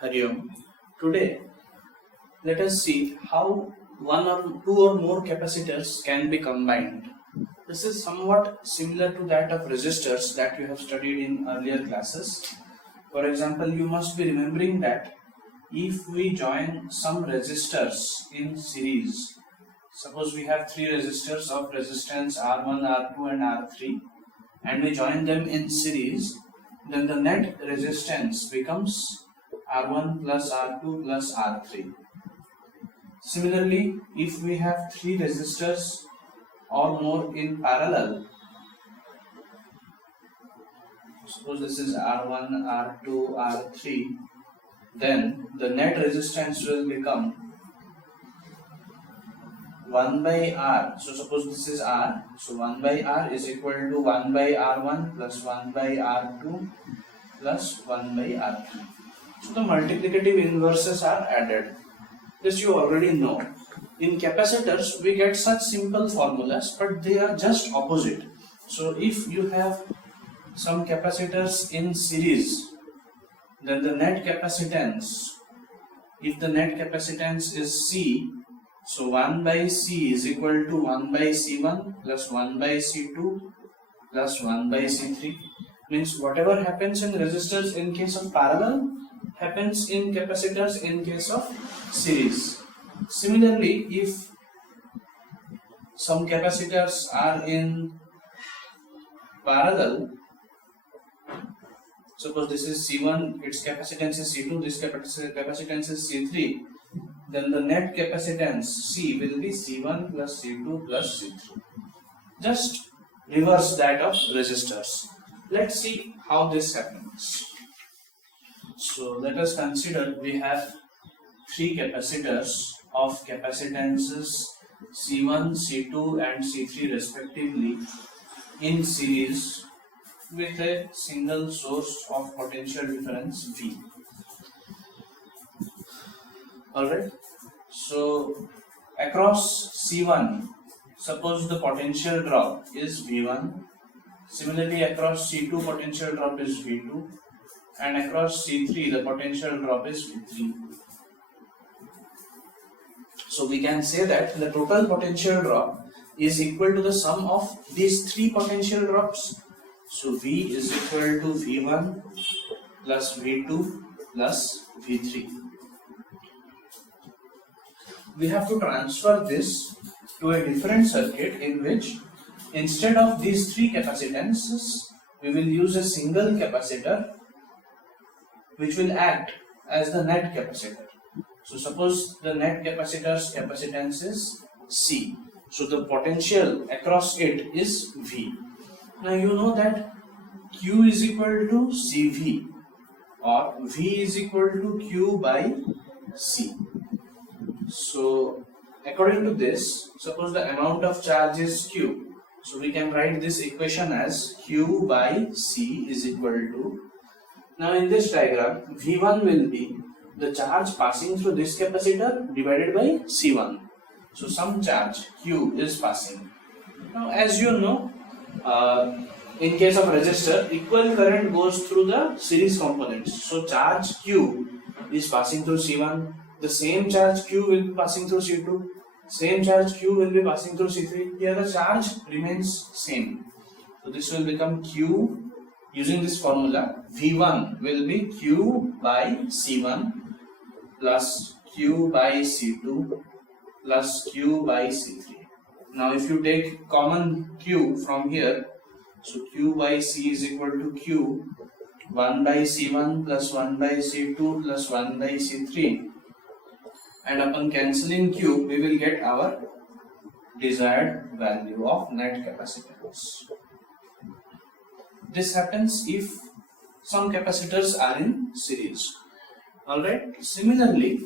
Hari Om. Today, let us see how one or two or more capacitors can be combined. This is somewhat similar to that of resistors that you have studied in earlier classes. For example, you must be remembering that if we join some resistors in series, suppose we have three resistors of resistance R1, R2 and R3, and we join them in series, then the net resistance becomes R1 plus R2 plus R3. Similarly, if we have three resistors or more in parallel, suppose this is R1, R2, R3, then the net resistance will become 1 by R. So suppose this is R, so 1 by R is equal to 1 by R1 plus 1 by R2 plus 1 by R3. So the multiplicative inverses are added. This you already know. In capacitors we get such simple formulas, but they are just opposite. So if you have some capacitors in series, then the net capacitance, if the net capacitance is C, so 1 by C is equal to 1 by C1 plus 1 by C2 plus 1 by C3. Means whatever happens in resistors in case of parallel happens in capacitors in case of series. Similarly, if some capacitors are in parallel, suppose this is C1, its capacitance is C2, this capacitance is C3, then the net capacitance C will be C1 plus C2 plus C3. Just reverse that of resistors. Let's see how this happens. So let us consider we have three capacitors of capacitances C1, C2 and C3 respectively in series with a single source of potential difference V. Alright, so across C1, suppose the potential drop is V1, similarly across C2 potential drop is V2, and across C3 the potential drop is V3. So we can say that the total potential drop is equal to the sum of these three potential drops. So V is equal to V1 plus V2 plus V3. We have to transfer this to a different circuit in which instead of these three capacitances, we will use a single capacitor which will act as the net capacitor. So suppose the net capacitor's capacitance is C. So the potential across it is V. Now you know that Q is equal to CV or V is equal to Q by C. So according to this, suppose the amount of charge is Q. So we can write this equation as Q by C is equal to, now in this diagram V1 will be the charge passing through this capacitor divided by C1. So some charge Q is passing. Now as you know, in case of resistor, equal current goes through the series components. So charge Q is passing through C1, the same charge Q will be passing through C2, same charge Q will be passing through C3. Here the charge remains same. So this will become Q. Using this formula, V1 will be Q by C1 plus Q by C2 plus Q by C3. Now if you take common Q from here, so Q by C is equal to Q 1 by C1 plus 1 by C2 plus 1 by C3, and upon cancelling Q we will get our desired value of net capacitance. This happens if some capacitors are in series. Alright, similarly,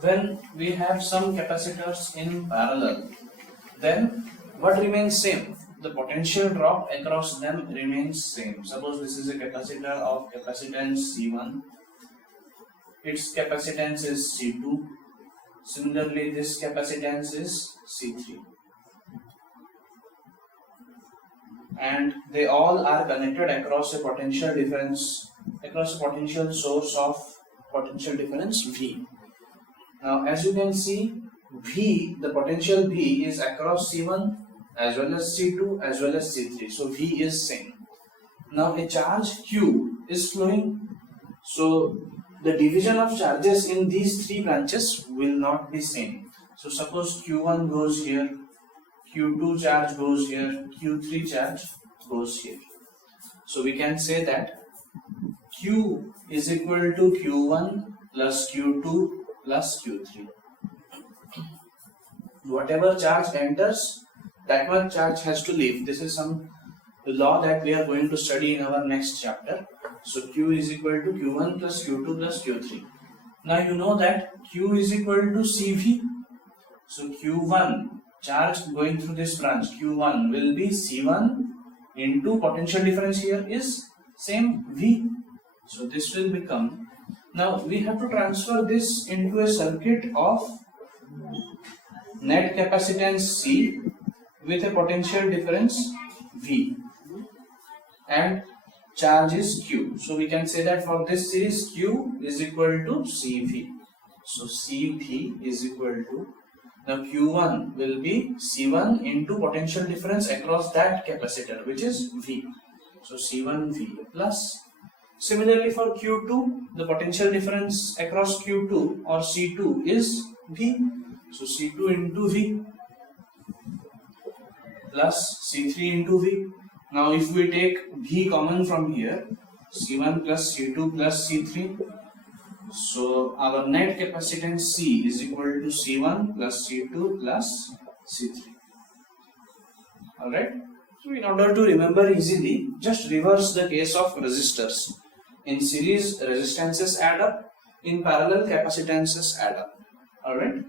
when we have some capacitors in parallel, then what remains same? The potential drop across them remains same. Suppose this is a capacitor of capacitance C1, its capacitance is C2, similarly this capacitance is C3. and they all are connected across a potential difference, across a potential source of potential difference V. Now as you can see, V, the potential V is across C1 as well as C2 as well as C3. So V is same. Now a charge Q is flowing. So the division of charges in these three branches will not be same. So suppose Q1 goes here, Q2 charge goes here, Q3 charge goes here. So we can say that Q is equal to Q1 plus Q2 plus Q3. Whatever charge enters, that much charge has to leave. This is some law that we are going to study in our next chapter. So Q is equal to Q1 plus Q2 plus Q3. Now you know that Q is equal to CV. So Q1 charge going through this branch, Q1 will be C1 into potential difference here is same V. So this will become, now we have to transfer this into a circuit of net capacitance C with a potential difference V and charge is Q. So we can say that for this series Q is equal to CV. So CV is equal to, now Q1 will be C1 into potential difference across that capacitor, which is V. So C1V plus, similarly for Q2, the potential difference across Q2 or C2 is V. So C2 into V plus C3 into V. Now if we take V common from here, C1 plus C2 plus C3, so our net capacitance C is equal to C1 plus C2 plus C3. Alright. So in order to remember easily, just reverse the case of resistors. In series, resistances add up. In parallel, capacitances add up. Alright.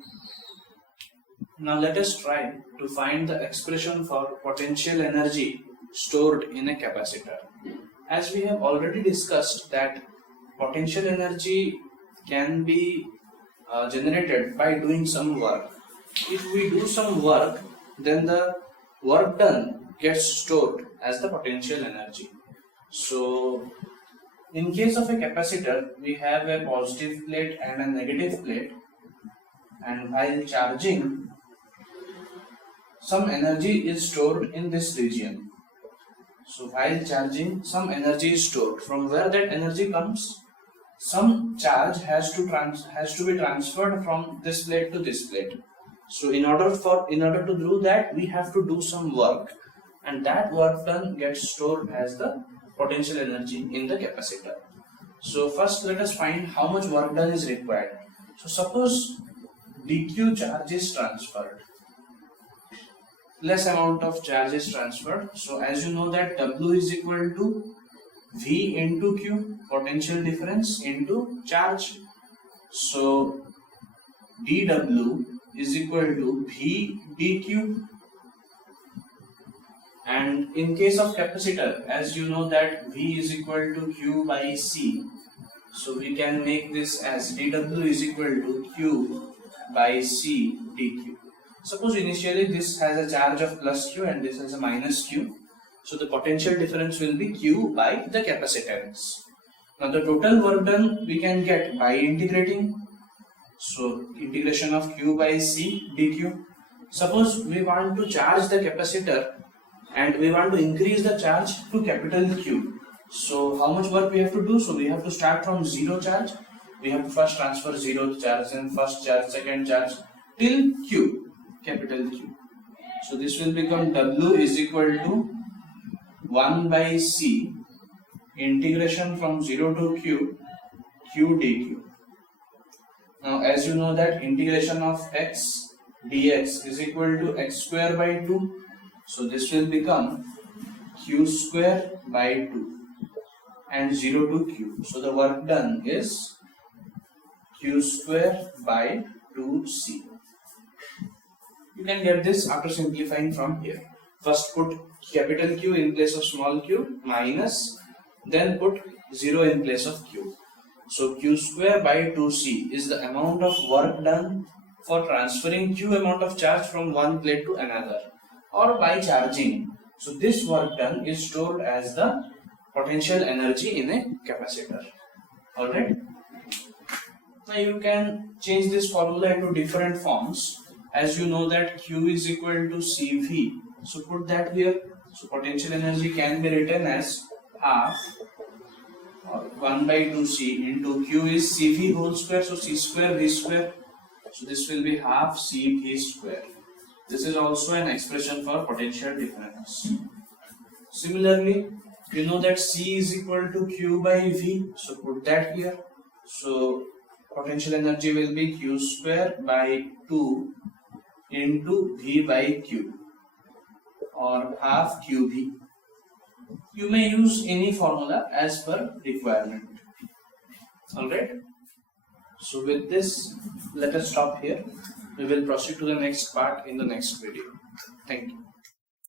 Now let us try to find the expression for potential energy stored in a capacitor. As we have already discussed that potential energy can be generated by doing some work. If we do some work, then the work done gets stored as the potential energy. So in case of a capacitor, we have a positive plate and a negative plate, and while charging, some energy is stored in this region. So while charging, some energy is stored. From where that energy comes? Some charge has to be transferred from this plate to this plate. So in order to do that, we have to do some work, and that work done gets stored as the potential energy in the capacitor. So first let us find how much work done is required. So suppose dq charge is transferred, less amount of charge is transferred. So as you know that W is equal to V into Q, potential difference into charge. So dW is equal to V dQ. And in case of capacitor, as you know that V is equal to Q by C. So we can make this as dW is equal to Q by C dQ. Suppose initially this has a charge of plus Q and this has a minus Q. So the potential difference will be Q by the capacitance. Now the total work done we can get by integrating. So integration of Q by C dQ. Suppose we want to charge the capacitor and we want to increase the charge to capital Q. So how much work we have to do? So we have to start from zero charge. We have to first transfer zero charge, then first charge, second charge till Q, capital Q. So this will become W is equal to 1 by C integration from 0 to Q, Q dQ. Now as you know that integration of x dx is equal to x square by 2. So this will become Q square by 2 and 0 to Q. So the work done is Q square by 2C. You can get this after simplifying from here. First put capital Q in place of small q minus, then put 0 in place of Q. So Q square by 2C is the amount of work done for transferring Q amount of charge from one plate to another or by charging. So this work done is stored as the potential energy in a capacitor. Alright. Now you can change this formula into different forms. As you know that Q is equal to CV. So put that here. So potential energy can be written as half or 1 by 2C into Q is CV whole square. So C square V square. So this will be half CV square. This is also an expression for potential difference. Similarly, you know that C is equal to Q by V. So put that here. So potential energy will be Q square by 2 into V by Q or half QV. You may use any formula as per requirement. Alright. So with this, let us stop here. We will proceed to the next part in the next video. Thank you.